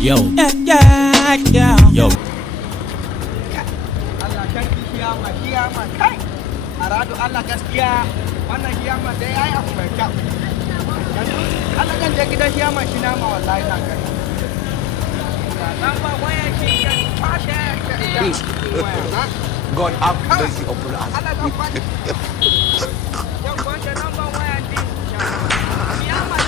Yo. Yo. Allah sarki kiyama kai. Arado Allah gaskiya wannan kiyama dai ai abu mai kyau. Allah kan je gidan kiyama shi nama wallahi na kai. Nan ba waya shi kan fashe. Please. God have mercy upon us. Allah kan fashe. Yan fashe nan ba waya din. Kiyama.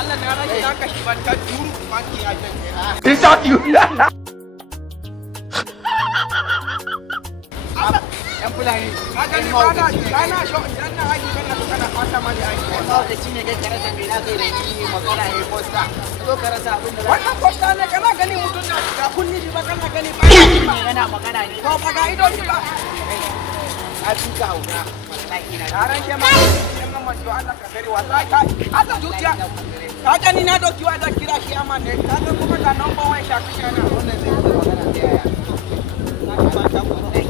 Allah na rage zaka shi ban ta duru maki a can. He shot you. Yan Fulani, ka gani kana sho idan na aiki kana fata mani aiki. Lokaci ne kai karasa mai na kai da ni magana ya posta. Zo karasa abin da Wannan posta ne kana gani mutum na ga kunni shi ba kana gani ba. yana magana ne. To ba ga ido shi ba. A tuka hauka. Wallahi na. Yaran ke ma yan man jo Allah ka gari wallahi ka Allah zuciya. Ka gani na doki wa da kira shi amma ne ka ga kuma da number 1 shafi shi na wannan zai magana da yaya. Na ba ta ku dai.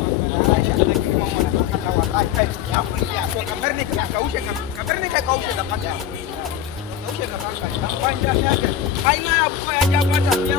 Ai na abu ya ja kwata ya